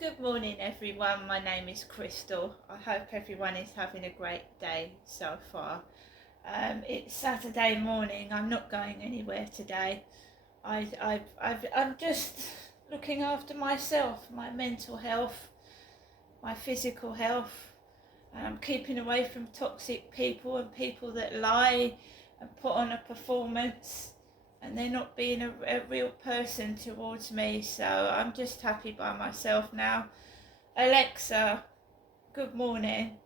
Good morning, everyone. My name is Crystal. I hope everyone is having a great day so far. It's Saturday morning. I'm not going anywhere today. I'm just looking after myself, my mental health, my physical health, and I'm keeping away from toxic people and people that lie and put on a performance and they're not being a real person towards me. So I'm just happy by myself now. Alexa, good morning.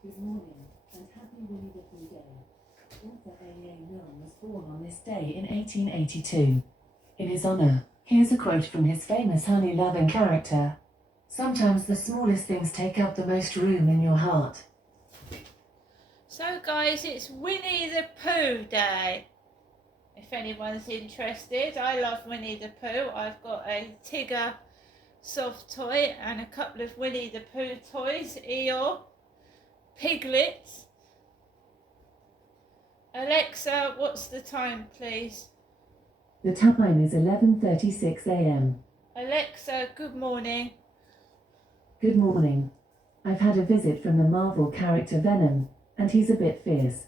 Good morning, and happy Winnie the Pooh Day. Author A.A. Milne was born on this day in 1882. In his honor, here's a quote from his famous honey-loving character. Sometimes the smallest things take up the most room in your heart. So guys, it's Winnie the Pooh Day. If anyone's interested, I love Winnie the Pooh. I've got a Tigger soft toy and a couple of Winnie the Pooh toys, Eeyore, Piglet. Alexa, what's the time, please? The time is 11:36 a.m. Alexa, good morning. Good morning. I've had a visit from the Marvel character Venom, and he's a bit fierce.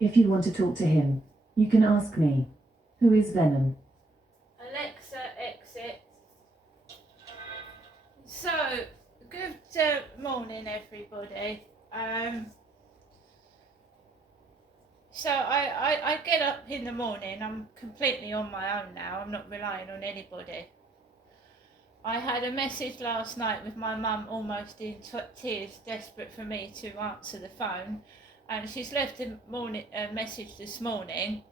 If you want to talk to him, you can ask me. Who is Venom? Alexa, exit. So, good morning, everybody. So I get up in the morning. I'm completely on my own now. I'm not relying on anybody. I had a message last night with my mum almost in tears, desperate for me to answer the phone, and she's left a message this morning.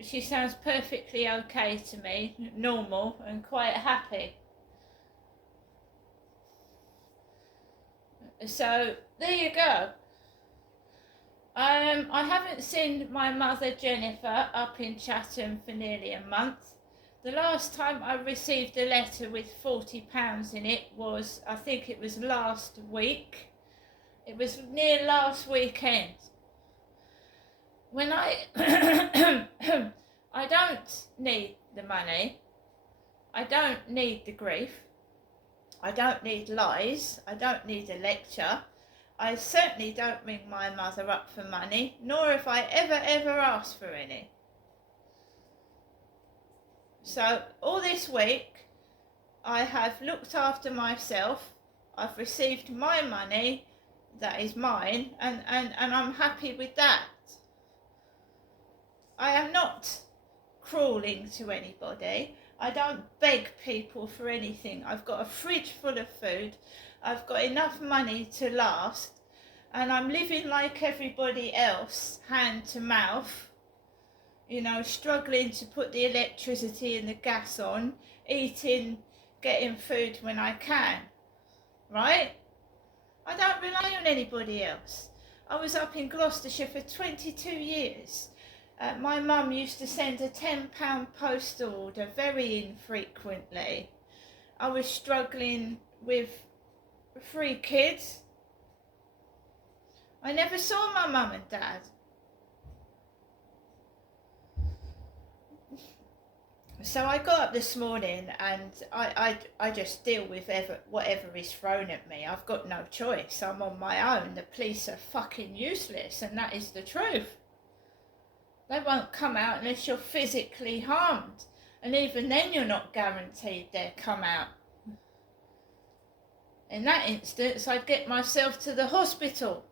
She sounds perfectly okay to me, normal and quite happy. So there you go. I haven't seen my mother Jennifer up in Chatham for nearly a month. The last time I received a letter with £40 in it was, I think it was last week. It was near last weekend. When I I don't need the money. I don't need the grief. I don't need lies. I don't need a lecture. I certainly don't ring my mother up for money, nor have I ever asked for any. So all this week I have looked after myself. I've received my money that is mine, and I'm happy with that. I am not crawling to anybody. I don't beg people for anything. I've got a fridge full of food. I've got enough money to last, and I'm living like everybody else, hand to mouth, struggling to put the electricity and the gas on, eating, getting food when I can, right? I don't rely on anybody else. I was up in Gloucestershire for 22 years. My mum used to send a £10 postal order very infrequently. I was struggling with 3 kids. I never saw my mum and dad. So I got up this morning and I just deal with whatever is thrown at me. I've got no choice. I'm on my own. The police are fucking useless, and that is the truth. They won't come out unless you're physically harmed. And even then you're not guaranteed they'll come out. In that instance, I'd get myself to the hospital.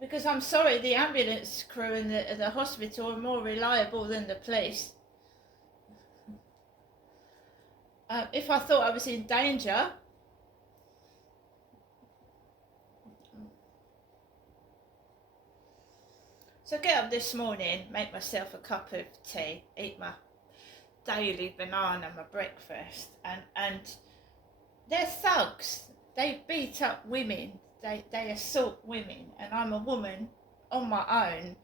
Because I'm sorry, the ambulance crew and the hospital are more reliable than the police. If I thought I was in danger, so I get up this morning, make myself a cup of tea, eat my daily banana, my breakfast, and they're thugs. They beat up women, they assault women, and I'm a woman on my own.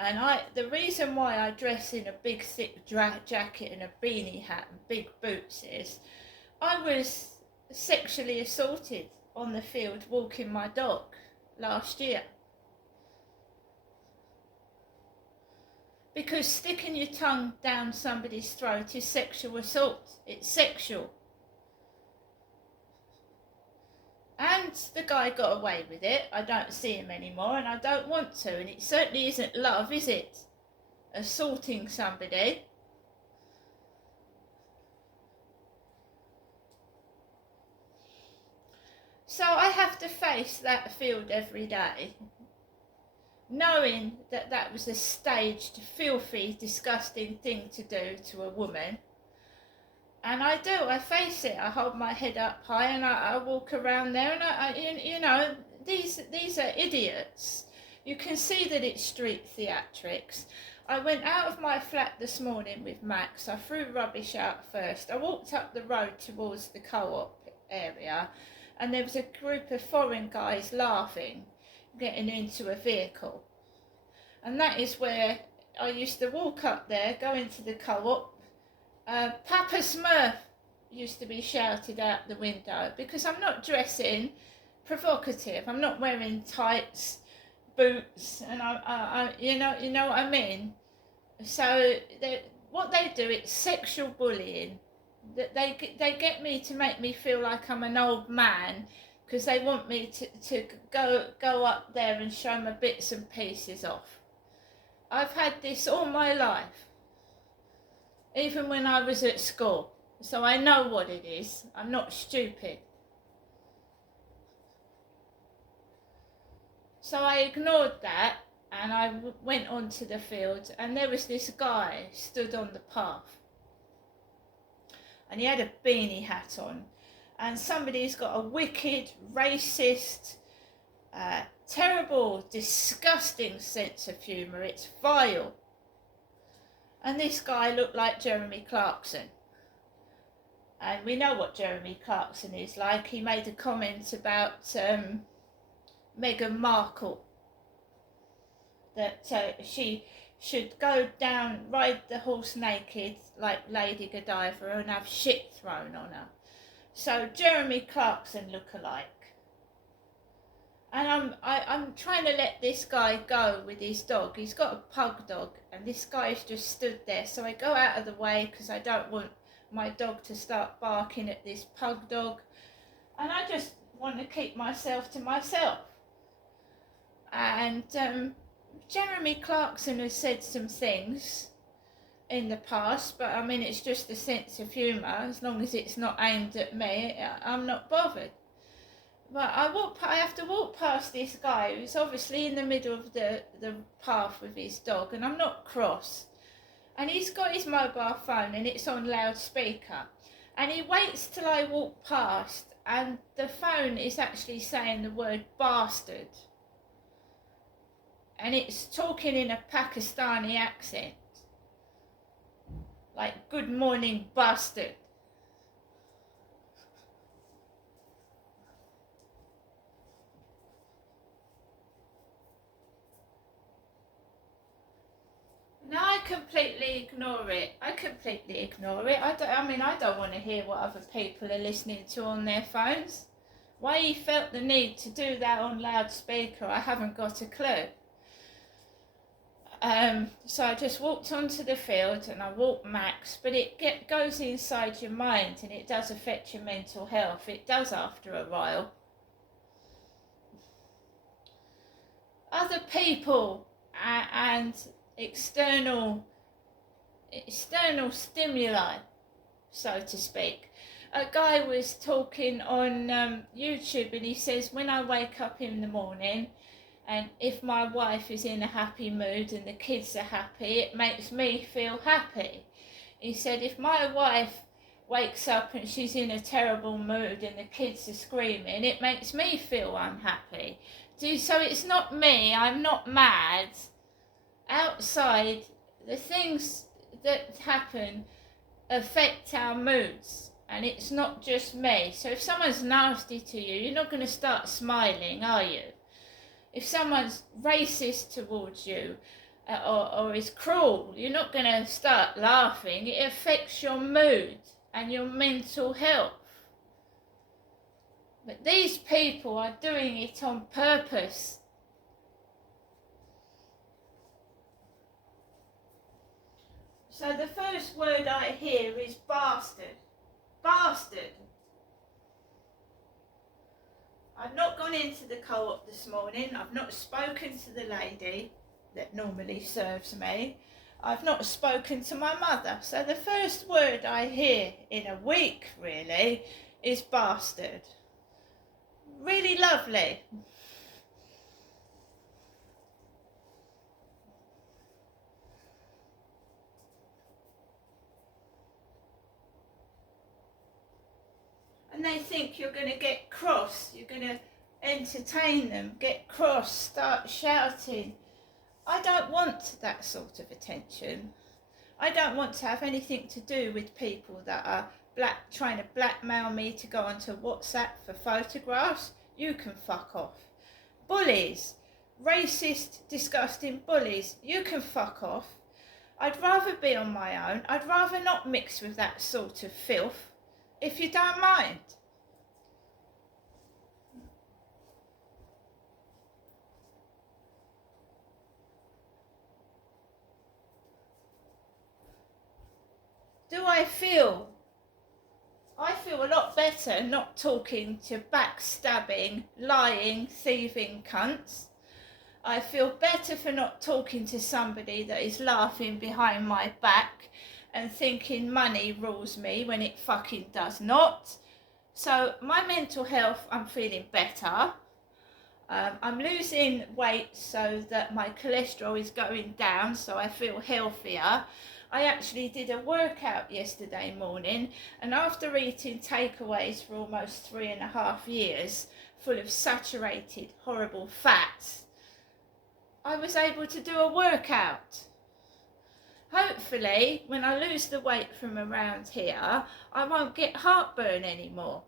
And the reason why I dress in a big thick jacket and a beanie hat and big boots is I was sexually assaulted on the field walking my dog last year. Because sticking your tongue down somebody's throat is sexual assault. It's sexual. And the guy got away with it. I don't see him anymore, and I don't want to. And it certainly isn't love, is it? Assaulting somebody. So I have to face that field every day, knowing that that was a staged, filthy, disgusting thing to do to a woman. And I do, I face it. I hold my head up high and I walk around there, and you know, these are idiots. You can see that it's street theatrics. I went out of my flat this morning with Max. I threw rubbish out first. I walked up the road towards the co-op area, and there was a group of foreign guys laughing, getting into a vehicle. And that is where I used to walk up there, go into the co-op. Papa Smurf used to be shouted out the window, because I'm not dressing provocative. I'm not wearing tights, boots, and I you know what I mean. So what they do, it's sexual bullying. That they get me to make me feel like I'm an old man, because they want me to go up there and show my bits and pieces off. I've had this all my life. Even when I was at school, so I know what it is. I'm not stupid. So I ignored that, and I went onto the field, and there was this guy stood on the path, and he had a beanie hat on, and somebody's got a wicked, racist, terrible, disgusting sense of humour. It's vile. And this guy looked like Jeremy Clarkson. And we know what Jeremy Clarkson is like. He made a comment about Meghan Markle, that she should go down, ride the horse naked like Lady Godiva, and have shit thrown on her. So Jeremy Clarkson look-alike. And I'm trying to let this guy go with his dog. He's got a pug dog, and this guy's just stood there. So I go out of the way because I don't want my dog to start barking at this pug dog. And I just want to keep myself to myself. And Jeremy Clarkson has said some things in the past, but I mean, it's just a sense of humour. As long as it's not aimed at me, I'm not bothered. But I have to walk past this guy who's obviously in the middle of the path with his dog, and I'm not cross. And he's got his mobile phone and it's on loudspeaker. And he waits till I walk past, and the phone is actually saying the word bastard. And it's talking in a Pakistani accent. Like, good morning, bastard. No, I completely ignore it. I don't want to hear what other people are listening to on their phones. Why he felt the need to do that on loudspeaker, I haven't got a clue. So I just walked onto the field and I walked Max, but it goes inside your mind and it does affect your mental health. It does after a while. Other people and external stimuli, so to speak. A guy was talking on YouTube, and he says, when I wake up in the morning and if my wife is in a happy mood and the kids are happy, it makes me feel happy. He said, if my wife wakes up and she's in a terrible mood and the kids are screaming, it makes me feel unhappy. So it's not me, I'm not mad. Outside, the things that happen affect our moods, and it's not just me. So if someone's nasty to you, you're not going to start smiling, are you? If someone's racist towards you or is cruel, you're not going to start laughing. It affects your mood and your mental health. But these people are doing it on purpose. So the first word I hear is bastard. Bastard. I've not gone into the co-op this morning. I've not spoken to the lady that normally serves me. I've not spoken to my mother. So the first word I hear in a week, really, is bastard. Really lovely. And they think you're going to get cross, you're going to entertain them, get cross, start shouting. I don't want that sort of attention. I don't want to have anything to do with people that are trying to blackmail me to go onto WhatsApp for photographs. You can fuck off. Bullies, racist, disgusting bullies, you can fuck off. I'd rather be on my own. I'd rather not mix with that sort of filth, if you don't mind. Do I feel? I feel a lot better not talking to backstabbing, lying, thieving cunts. I feel better for not talking to somebody that is laughing behind my back and thinking money rules me when it fucking does not. So my mental health, I'm feeling better. I'm losing weight so that my cholesterol is going down, so I feel healthier. I actually did a workout yesterday morning, and after eating takeaways for almost 3.5 years, full of saturated, horrible fats, I was able to do a workout. Hopefully, when I lose the weight from around here, I won't get heartburn anymore.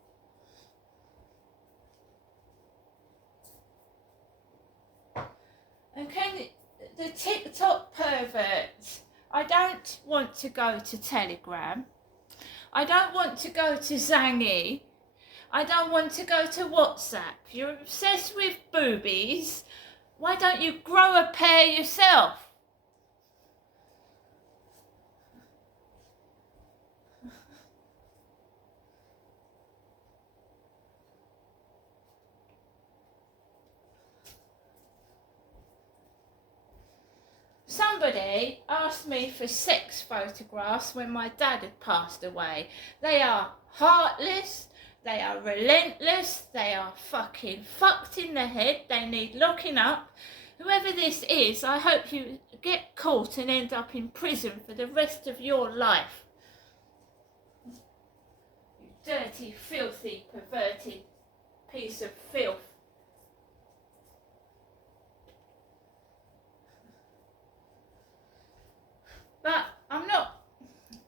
And the TikTok perverts, I don't want to go to Telegram. I don't want to go to Zangy. I don't want to go to WhatsApp. You're obsessed with boobies. Why don't you grow a pair yourself? Somebody asked me for sex photographs when my dad had passed away. They are heartless, they are relentless, they are fucking fucked in the head, they need locking up. Whoever this is, I hope you get caught and end up in prison for the rest of your life. You dirty, filthy, perverted piece of filth. But I'm not,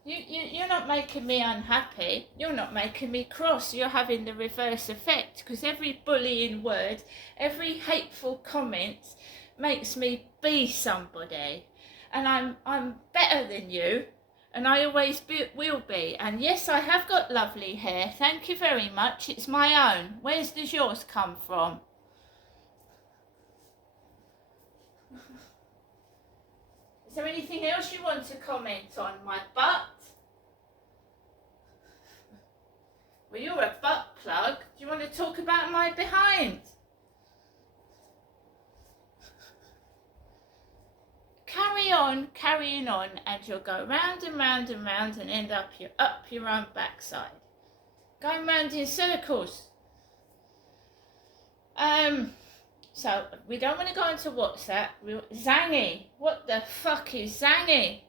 you're not making me unhappy, you're not making me cross, you're having the reverse effect, because every bullying word, every hateful comment makes me be somebody, and I'm better than you, and I always will be. And yes, I have got lovely hair, thank you very much, it's my own. Where does yours come from? Is there anything else you want to comment on? My butt? Well, you're a butt plug. Do you want to talk about my behind? Carry on, carrying on, and you'll go round and round and round and end up your own backside. Going round in circles. So, we don't want to go into WhatsApp. Zangy. What the fuck is Zangy?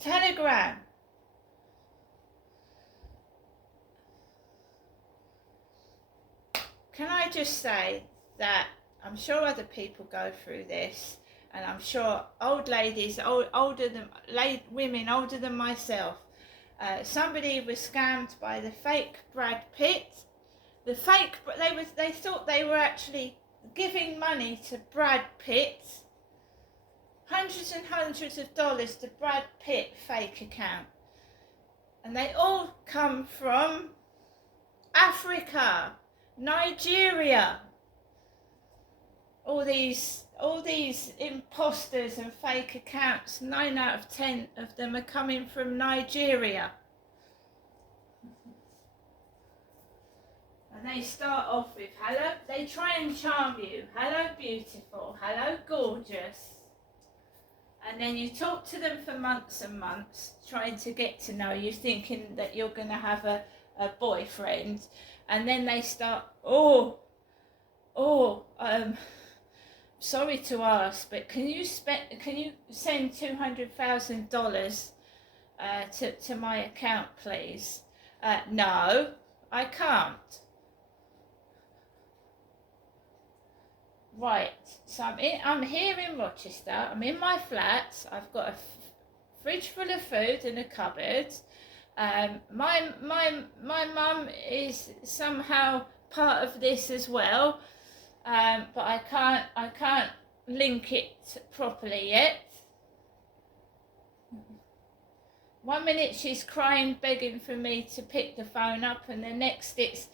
Telegram. Can I just say that I'm sure other people go through this, and I'm sure old ladies, women older than myself, somebody was scammed by the fake Brad Pitt. They thought they were actually giving money to Brad Pitt, hundreds and hundreds of dollars to Brad Pitt fake account, and they all come from Africa, Nigeria. All these all these imposters and fake accounts, 9 out of 10 of them are coming from Nigeria. And they start off with, hello, they try and charm you. Hello, beautiful. Hello, gorgeous. And then you talk to them for months and months, trying to get to know you, thinking that you're going to have a boyfriend. And then they start, sorry to ask, but can you send $200,000 to my account, please? No, I can't. Right, so I'm here in Rochester. I'm in my flat. I've got a fridge full of food and a cupboard. My mum is somehow part of this as well, but I can't link it properly yet. 1 minute she's crying, begging for me to pick the phone up, and the next it's,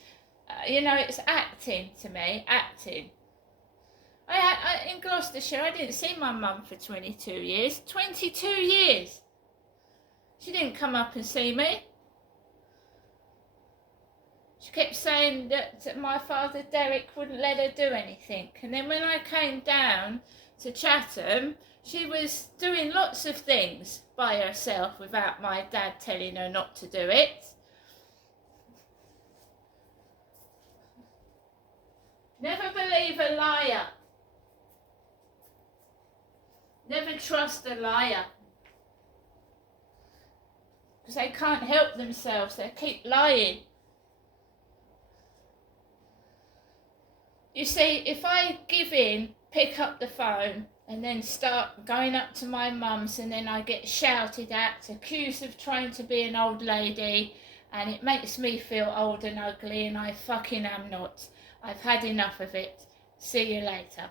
it's acting to me, acting. In Gloucestershire, I didn't see my mum for 22 years. 22 years! She didn't come up and see me. She kept saying that my father Derek wouldn't let her do anything. And then when I came down to Chatham, she was doing lots of things by herself without my dad telling her not to do it. Never believe a liar. Never trust a liar. Because they can't help themselves. They keep lying. You see, if I give in, pick up the phone, and then start going up to my mum's, and then I get shouted at, accused of trying to be an old lady, and it makes me feel old and ugly, and I fucking am not. I've had enough of it. See you later.